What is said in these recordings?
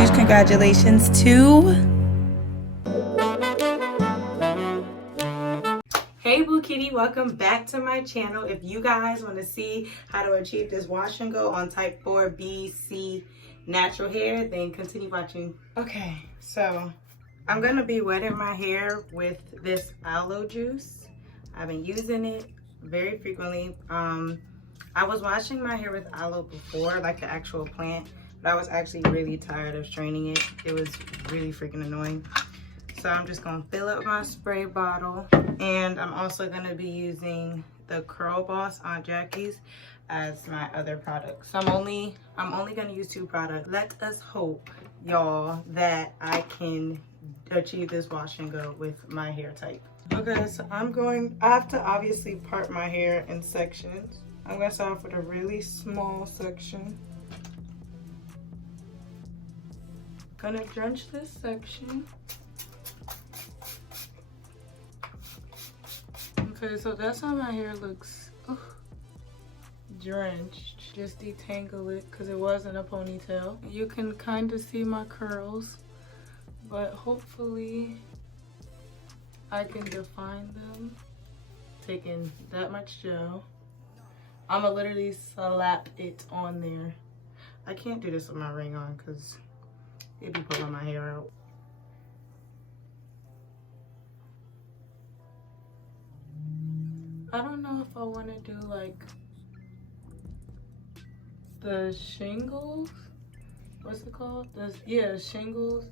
huge congratulations to... Hey Boo Kitty, welcome back to my channel. If you guys want to see how to achieve this wash and go on type 4BC natural hair, then continue watching. Okay, so I'm gonna be wetting my hair with this aloe juice. I've been using it very frequently. I was washing my hair with aloe before, like the actual plant, but I was actually really tired of straining it. It was really freaking annoying. So I'm just gonna fill up my spray bottle, and I'm also gonna be using the Curl Boss Aunt Jackie's as my other product. So I'm only gonna use 2 products. Let us hope, y'all, that I can achieve this wash and go with my hair type. Okay, so I have to obviously part my hair in sections. I'm gonna start off with a really small section. Gonna drench this section. Okay, so that's how my hair looks. Ugh. Drenched. Just detangle it because it wasn't a ponytail. You can kind of see my curls, but hopefully I can define them. Taking that much gel. I'm gonna literally slap it on there. I can't do this with my ring on because it'd be pulling my hair out. I don't know if I want to do like the shingles. What's it called? Yeah, shingles.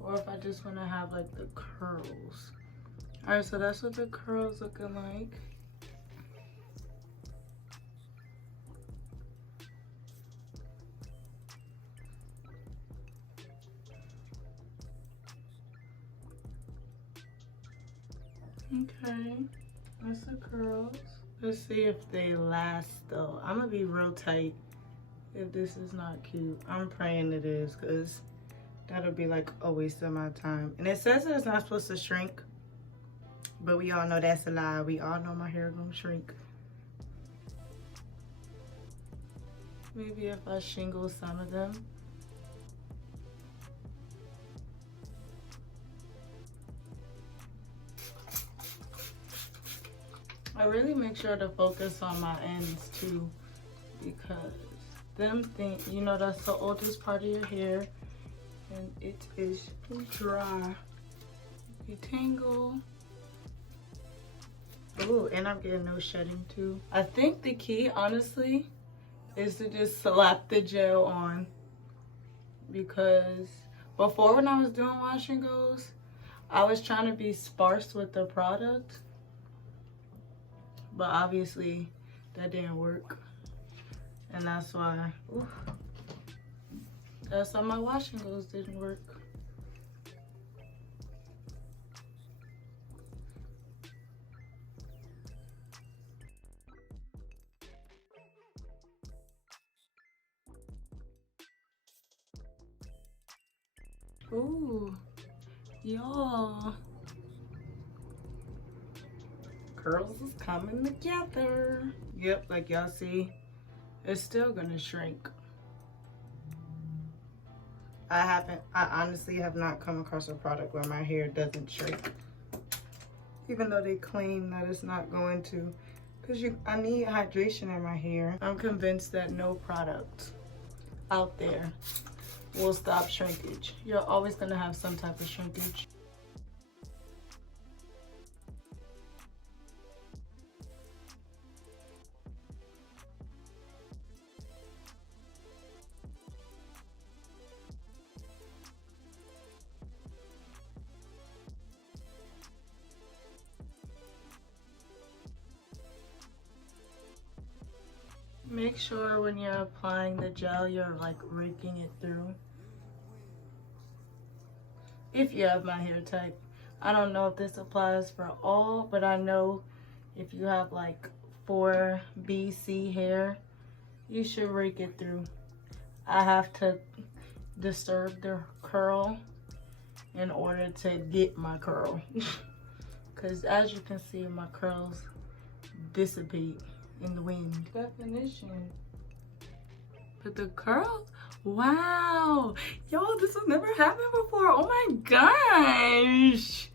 Or if I just want to have like the curls. Alright, so that's what the curls looking like. Okay, that's the curls. Let's see if they last though. I'm gonna be real tight if this is not cute. I'm praying it is, because that'll be like a waste of my time. And it says that it's not supposed to shrink, but we all know that's a lie. We all know my hair gonna shrink. Maybe if I shingle some of them. I really make sure to focus on my ends too, because them things, you know, that's the oldest part of your hair and it is dry. Detangle. Ooh, and I'm getting no shedding too. I think the key, honestly, is to just slap the gel on, because before when I was doing wash and goes, I was trying to be sparse with the product. But obviously that didn't work, and that's why my wash and goes didn't work. Ooh, y'all. Curls is coming together. Yep, like y'all see, it's still gonna shrink. I honestly have not come across a product where my hair doesn't shrink, even though they claim that it's not going to, because I need hydration in my hair. I'm convinced that no product out there will stop shrinkage. You're always gonna have some type of shrinkage. Make sure when you're applying the gel, you're like raking it through. If you have my hair type. I don't know if this applies for all, but I know if you have like 4BC hair, you should rake it through. I have to disturb the curl in order to get my curl. Because as you can see, my curls dissipate in the wind. Definition. But the curls, Wow. Yo, this has never happened before. Oh my gosh.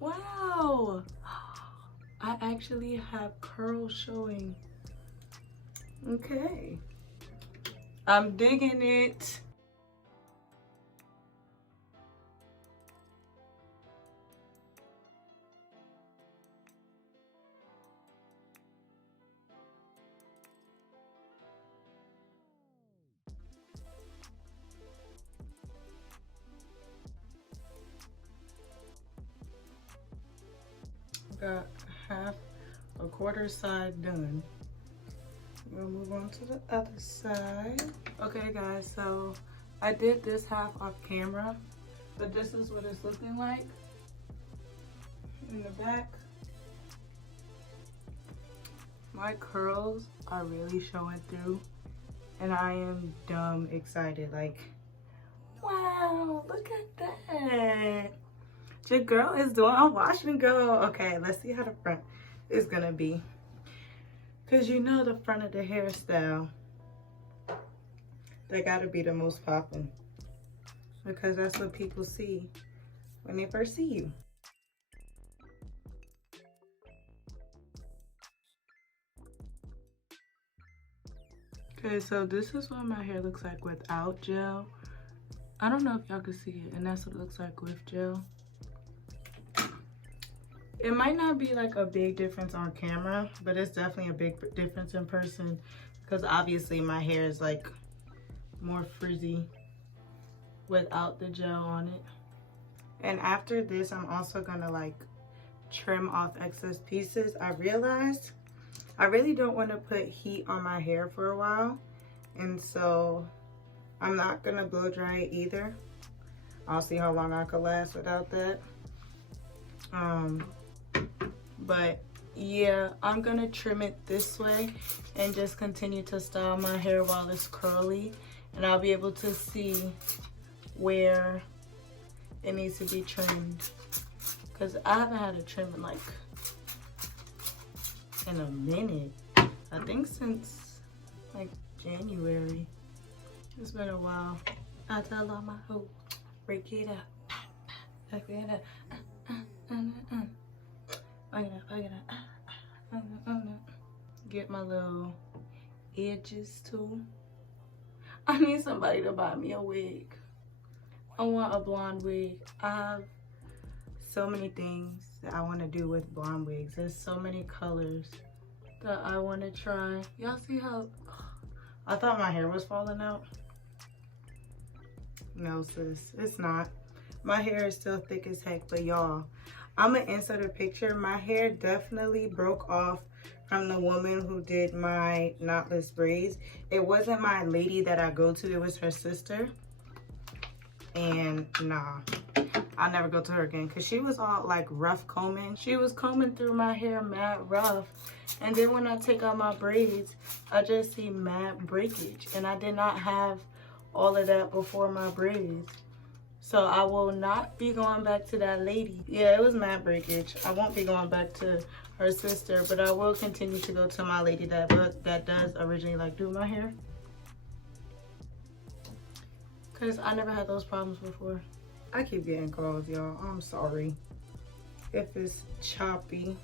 Wow. I actually have curls showing. Okay. I'm digging it. Got half a quarter side done. We'll move on to the other side. Okay guys, so I did this half off camera, but this is what it's looking like in the back. My curls are really showing through and I am dumb excited. Like, wow, look at that. Your girl is doing a wash and go. Okay, let's see how the front is gonna be. Cause you know the front of the hairstyle, they gotta be the most popping. Because that's what people see when they first see you. Okay, so this is what my hair looks like without gel. I don't know if y'all can see it, and that's what it looks like with gel. It might not be like a big difference on camera, but it's definitely a big difference in person because obviously my hair is like more frizzy without the gel on it. And after this, I'm also gonna like trim off excess pieces. I realized I really don't want to put heat on my hair for a while, and so I'm not gonna blow dry it either. I'll see how long I could last without that. But yeah, I'm gonna trim it this way and just continue to style my hair while it's curly, and I'll be able to see where it needs to be trimmed, because I haven't had a trim in like in a minute. I think since like January. It's been a while. I tell all my hoes, break it up, break it up. Get my little edges too. I need somebody to buy me a wig. I want a blonde wig. I have so many things that I want to do with blonde wigs. There's so many colors that I want to try. Y'all see how I thought my hair was falling out? No sis, it's not. My hair is still thick as heck, but y'all, I'm gonna insert a picture. My hair definitely broke off from the woman who did my knotless braids. It wasn't my lady that I go to, it was her sister. And nah, I'll never go to her again because she was all like rough combing. She was combing through my hair mad rough. And then when I take out my braids, I just see mad breakage. And I did not have all of that before my braids. So I will not be going back to that lady. Yeah, it was mad breakage. I won't be going back to her sister, but I will continue to go to my lady that does originally like do my hair. Cause I never had those problems before. I keep getting calls, y'all. I'm sorry if it's choppy.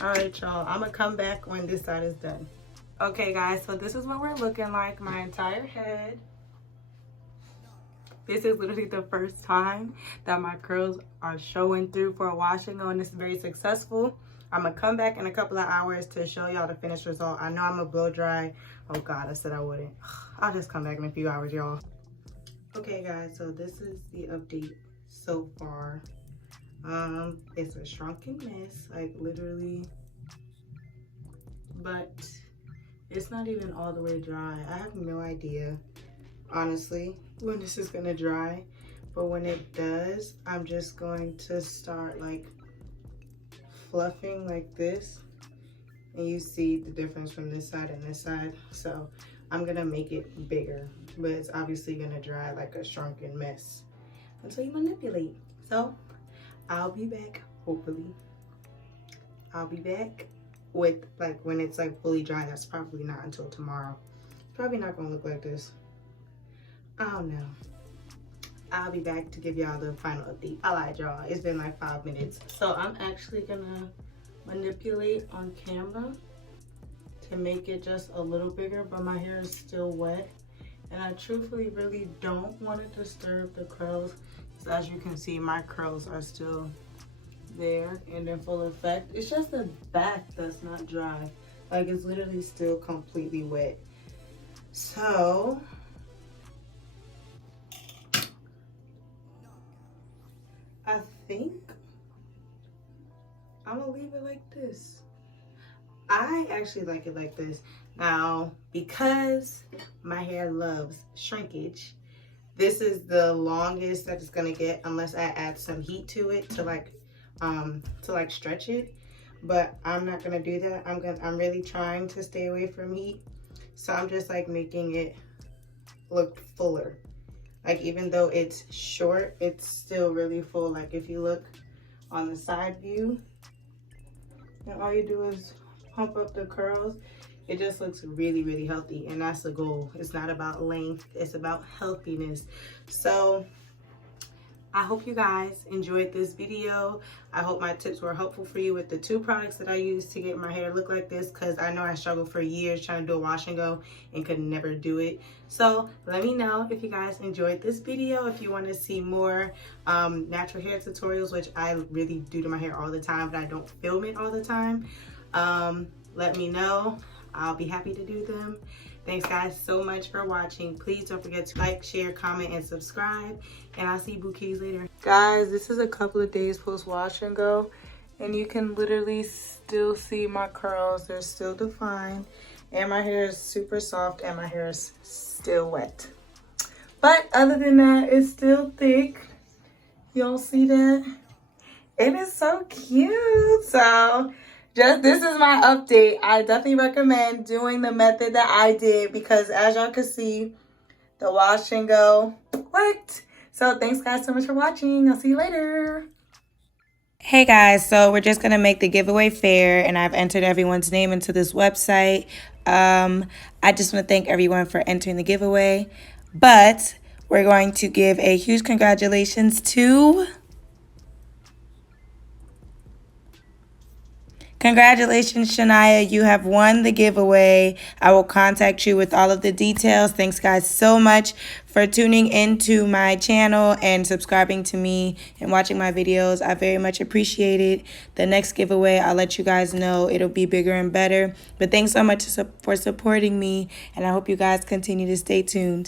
All right, y'all. I'm gonna come back when this side is done. Okay, guys. So this is what we're looking like. My entire head. This is literally the first time that my curls are showing through for a wash and go, and it's very successful. I'm gonna come back in a couple of hours to show y'all the finished result. I know I'm gonna blow dry. Oh God, I said I wouldn't. I'll just come back in a few hours, y'all. Okay guys, so this is the update so far. It's a shrunken mess, like literally, but it's not even all the way dry. I have no idea, honestly, when this is gonna dry, but when it does, I'm just going to start like fluffing like this, and you see the difference from this side and this side. So I'm gonna make it bigger, but it's obviously gonna dry like a shrunken mess until you manipulate. So I'll be back, hopefully. I'll be back with like when it's like fully dry. That's probably not until tomorrow. Probably not gonna look like this. I don't know. I'll be back to give y'all the final update. I lied, y'all. It's been like 5 minutes. So I'm actually gonna manipulate on camera to make it just a little bigger, but my hair is still wet. And I truthfully really don't want to disturb the curls. So as you can see, my curls are still there and in full effect. It's just the back that's not dry. Like it's literally still completely wet. So I think I'm gonna leave it like this. I actually like it like this. Now, because my hair loves shrinkage, this is the longest that it's gonna get unless I add some heat to it to like stretch it. But I'm not gonna do that. I'm really trying to stay away from heat. So I'm just like making it look fuller. Like even though it's short, it's still really full. Like if you look on the side view, and all you do is pump up the curls, it just looks really, really healthy. And that's the goal. It's not about length, it's about healthiness. So I hope you guys enjoyed this video. I hope my tips were helpful for you with the 2 products that I use to get my hair look like this, because I know I struggled for years trying to do a wash and go and could never do it. So let me know if you guys enjoyed this video. If you want to see more natural hair tutorials, which I really do to my hair all the time, but I don't film it all the time, let me know. I'll be happy to do them. Thanks guys so much for watching. Please don't forget to like, share, comment, and subscribe. And I'll see you boo kitties later. Guys, this is a couple of days post wash and go. And you can literally still see my curls. They're still defined. And my hair is super soft and my hair is still wet. But other than that, it's still thick. Y'all see that? It is so cute. So this is my update. I definitely recommend doing the method that I did, because as y'all can see, the wash and go worked. So thanks guys so much for watching. I'll see you later. Hey guys, so we're just going to make the giveaway fair, and I've entered everyone's name into this website. I just want to thank everyone for entering the giveaway, but we're going to give a huge congratulations to... Congratulations, Shania. You have won the giveaway. I will contact you with all of the details. Thanks, guys, so much for tuning into my channel and subscribing to me and watching my videos. I very much appreciate it. The next giveaway, I'll let you guys know. It'll be bigger and better. But thanks so much for supporting me, and I hope you guys continue to stay tuned.